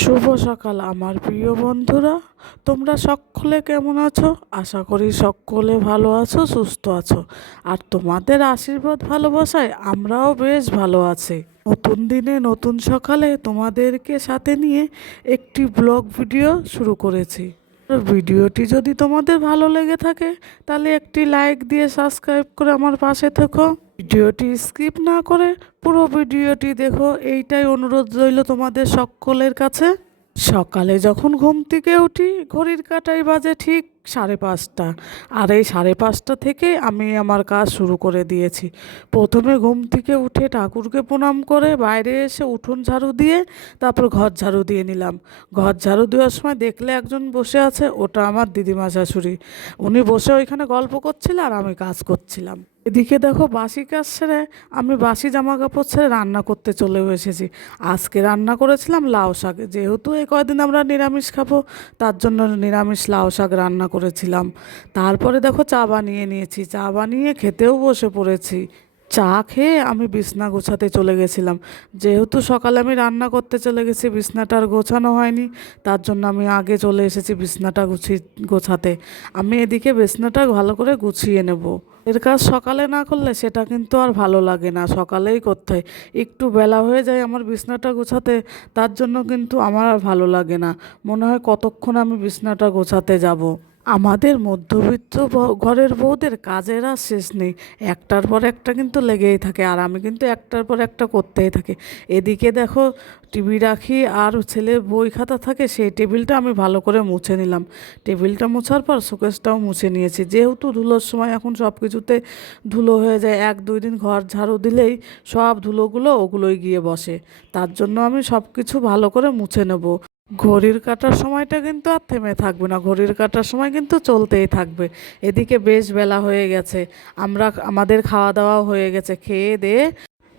শুভ সকাল আমার প্রিয় বন্ধুরা। তোমরা সকলে কেমন আছো? আশা করি সকলে ভালো আছো, সুস্থ আছো। আর তোমাদের আশীর্বাদ ভালোবাসায় আমরাও বেশ ভালো আছি। নতুন দিনে নতুন সকালে তোমাদেরকে সাথে নিয়ে একটি ব্লগ ভিডিও শুরু করেছি। ভিডিওটি যদি তোমাদের ভালো লেগে থাকে, তাহলে একটি লাইক দিয়ে সাবস্ক্রাইব করে আমার পাশে থেকো। ভিডিওটি স্কিপ না করে পুরো ভিডিওটি দেখো। এইটাই অনুরোধ রইল তোমাদের সকলের কাছে। সকালে যখন ঘুম থেকে উঠি, ঘড়ির কাটাই বাজে ঠিক সাড়ে পাঁচটা। আর এই সাড়ে পাঁচটা থেকে আমি আমার কাজ শুরু করে দিয়েছি। প্রথমে ঘুম থেকে উঠে ঠাকুরকে প্রণাম করে বাইরে এসে উঠোন ঝাড়ু দিয়ে তারপর ঘর ঝাড়ু দিয়ে নিলাম। ঘর ঝাড়ু দেওয়ার সময় দেখলে একজন বসে আছে, ওটা আমার দিদিমা শাশুড়ি। উনি বসে ওইখানে গল্প করছিল আর আমি কাজ করছিলাম। এদিকে দেখো বাসি কাজ সেরে আমি বাসি জামা কাপড় ছেড়ে রান্না করতে চলে এসেছি। আজকে রান্না করেছিলাম লাউ শাক। যেহেতু এই কয়দিন আমরা নিরামিষ খাব, তার জন্য নিরামিষ লাউ শাক রান্না করেছিলাম। তারপরে দেখো চা বানিয়ে নিয়েছি। চা বানিয়ে খেতেও বসে পড়েছি। চা খেয়ে আমি বিছনা গোছাতে চলে গেছিলাম। যেহেতু সকালে আমি রান্না করতে চলে গেছি, বিছনাটা আর গোছানো হয়নি, তার জন্য আমি আগে চলে এসেছি বিছনাটা গুছি, গোছাতে। আমি এদিকে বিছনাটা ভালো করে গুছিয়ে নেব। এর কাজ সকালে না করলে সেটা কিন্তু আর ভালো লাগে না, সকালেই করতে হয়। একটু বেলা হয়ে যায় আমার বিছনাটা গোছাতে, তার জন্য কিন্তু আমার আর ভালো লাগে না। মনে হয় কতক্ষণ আমি বিছনাটা গোছাতে যাব। আমাদের মধ্যবিত্ত ঘরের বউদের কাজের আর শেষ নেই। একটার পর একটা কিন্তু লেগেই থাকে আর আমি কিন্তু একটার পর একটা করতেই থাকি। এদিকে দেখো, টিভি রাখি আর ছেলে বই খাতা থাকে, সেই টেবিলটা আমি ভালো করে মুছে নিলাম। টেবিলটা মোছার পর শোকেসটাও মুছে নিয়েছি। যেহেতু ধুলোর সময় এখন সব কিছুতে ধুলো হয়ে যায়, এক দুই দিন ঘর ঝাড়ু দিলেই সব ধুলোগুলো ওগুলোই গিয়ে বসে। তার জন্য আমি সব কিছু ভালো করে মুছে নেব। ঘড়ির কাটার সময়টা কিন্তু আর থেমে থাকবে না, ঘড়ির কাটার সময় কিন্তু চলতেই থাকবে। এদিকে বেশ বেলা হয়ে গেছে, আমরা আমাদের খাওয়া দাওয়াও হয়ে গেছে, খেয়ে দিয়ে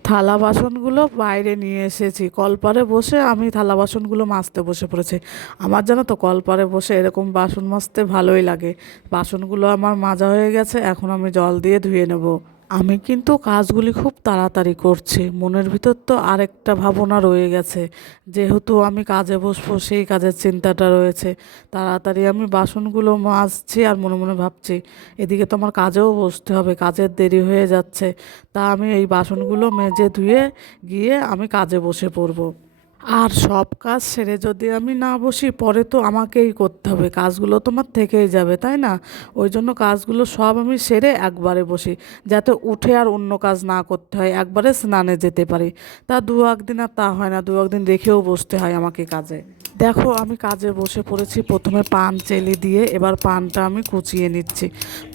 থালা বাসনগুলো বাইরে নিয়ে এসেছি। কলপারে বসে আমি থালা বাসনগুলো মাজতে বসে পড়েছি। আমার জানো তো, কলপারে বসে এরকম বাসন মাজতে ভালোই লাগে। বাসনগুলো আমার মাজা হয়ে গেছে, এখন আমি জল দিয়ে ধুয়ে নেব। আমি কিন্তু কাজগুলি খুব তাড়াতাড়ি করছি। মনের ভিতর তো আরেকটা ভাবনা রয়ে গেছে। যেহেতু আমি কাজে বসবো, সেই কাজের চিন্তাটা রয়েছে। তাড়াতাড়ি আমি বাসনগুলো মাজছি আর মনে মনে ভাবছি, এদিকে তো আমার কাজেও বসতে হবে, কাজের দেরি হয়ে যাচ্ছে। তা আমি এই বাসনগুলো মেজে ধুয়ে গিয়ে আমি কাজে বসে পড়ব। আর সব কাজ সেরে যদি আমি না বসি, পরে তো আমাকেই করতে হবে। কাজগুলো তোমার থেকেই যাবে, তাই না? ওই জন্য কাজগুলো সব আমি সেরে একবারে বসি, যাতে উঠে আর অন্য কাজ না করতে হয়, একবারে স্নানে যেতে পারি। তা দু একদিন আর তা হয় না, দু একদিন রেখেও বসতে হয় আমাকে কাজে। দেখো, আমি কাজে বসে পড়েছি, প্রথমে পান চেলি দিয়ে, এবার পানটা আমি কুচিয়ে নিচ্ছি।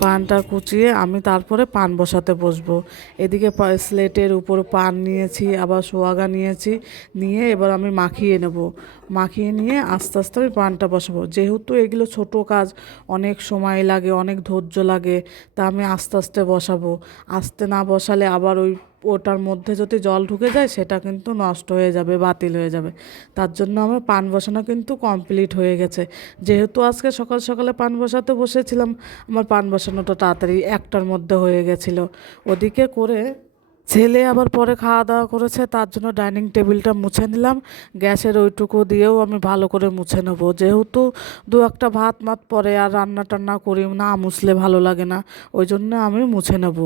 পানটা কুচিয়ে আমি তারপরে পান বসাতে বসবো। এদিকে স্লেটের উপর পান নিয়েছি, আবার সোয়াগা নিয়েছি, নিয়ে এবার আমি মাখিয়ে নেব। মাখিয়ে নিয়ে আস্তে আস্তে আমি পানটা বসাবো। যেহেতু এগুলো ছোট কাজ, অনেক সময় লাগে, অনেক ধৈর্য লাগে, তা আমি আস্তে আস্তে বসাবো। আস্তে না বসালে আবার ওই ওটার মধ্যে যদি জল ঢুকে যায়, সেটা কিন্তু নষ্ট হয়ে যাবে, বাতিল হয়ে যাবে। তার জন্য আমার পান বসানো কিন্তু কমপ্লিট হয়ে গেছে। যেহেতু আজকে সকাল সকালে পান বসাতে বসেছিলাম, আমার পান বসানোটা তাড়াতাড়ি একটার মধ্যে হয়ে গেছিল। ওদিকে করে ছেলে আবার পরে খাওয়া দাওয়া করেছে, তার জন্য ডাইনিং টেবিলটা মুছে নিলাম। গ্যাসের ওইটুকু দিয়েও আমি ভালো করে মুছে নেব। যেহেতু দু একটা ভাত মাত পরে আর রান্না টান্না করি, না মুছলে ভালো লাগে না, ওই জন্য আমি মুছে নেব।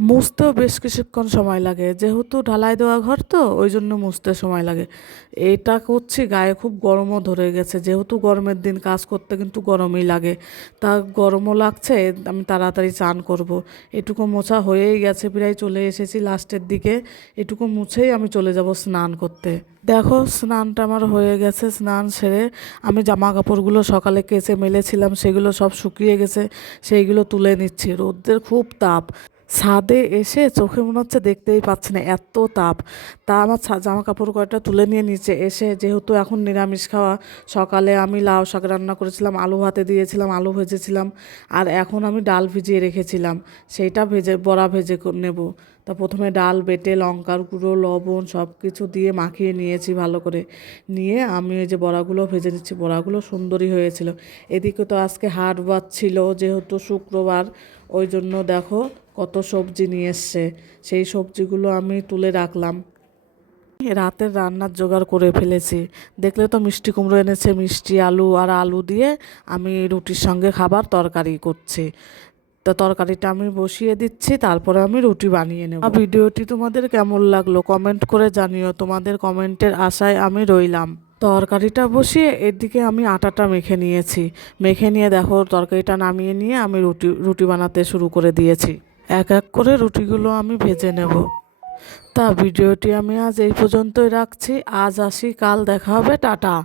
মুছতেও বেশ কিছুক্ষণ সময় লাগে। যেহেতু ঢালাই দেওয়া ঘর তো, ওই জন্য মুছতে সময় লাগে। এটা করছি, গায়ে খুব গরমও ধরে গেছে। যেহেতু গরমের দিন কাজ করতে কিন্তু গরমই লাগে। তা গরমও লাগছে, আমি তাড়াতাড়ি চান করব। এটুকু মোছা হয়েই গেছে, প্রায় চলে এসেছি লাস্টের দিকে। এটুকু মুছেই আমি চলে যাব স্নান করতে। দেখো, স্নানটা আমার হয়ে গেছে, স্নান সেরে আমি জামা কাপড়গুলো সকালে কেচে মেলেছিলাম, সেগুলো সব শুকিয়ে গেছে, সেইগুলো তুলে নিচ্ছি। রোদ্রের খুব তাপ। ছাদে এসে চোখে মনে হচ্ছে দেখতেই পাচ্ছি না, এত তাপ। তা আমার জামা কাপড় কয়টা তুলে নিয়ে নিচে এসে যেহেতু এখন নিরামিষ খাওয়া, সকালে আমি লাউ শাক রান্না করেছিলাম, আলু ভাতে দিয়েছিলাম, আলু ভেজেছিলাম, আর এখন আমি ডাল ভিজিয়ে রেখেছিলাম। সেইটা ভেজে, বড়া ভেজে নেব। তা প্রথমে ডাল, বেটে, লঙ্কার গুঁড়ো, লবণ সব কিছু দিয়ে মাখিয়ে নিয়েছি ভালো করে। নিয়ে আমি ওই যে বড়াগুলো ভেজে নিচ্ছি, বড়াগুলো সুন্দরই হয়েছিল। এদিকে তো আজকে হাট বার ছিল, যেহেতু শুক্রবার, ওই জন্য দেখো কত সবজি নিয়ে এসছে, সেই সবজিগুলো আমি তুলে রাখলাম। রাতের রান্নার জোগাড় করে ফেলেছি। দেখলে তো মিষ্টি কুমড়ো এনেছে, মিষ্টি আলু আর আলু দিয়ে আমি রুটির সঙ্গে খাবার তরকারি করছি। তো তরকারিটা আমি বসিয়ে দিচ্ছি, তারপরে আমি রুটি বানিয়ে নেব। ভিডিওটি তোমাদের কেমন লাগল কমেন্ট করে জানিও, তোমাদের কমেন্টের আশায় আমি রইলাম। তরকারিটা বসিয়ে এদিকে আমি আটাটা মেখে নিয়েছি। মেখে নিয়ে দেখো, তরকারিটা নামিয়ে নিয়ে আমি রুটি রুটি বানাতে শুরু করে দিয়েছি। এক এক করে রুটিগুলো আমি ভেজে নেব। তা ভিডিওটি আমি আজ এই পর্যন্তই রাখছি। আজ আসি, কাল দেখা হবে, টাটা।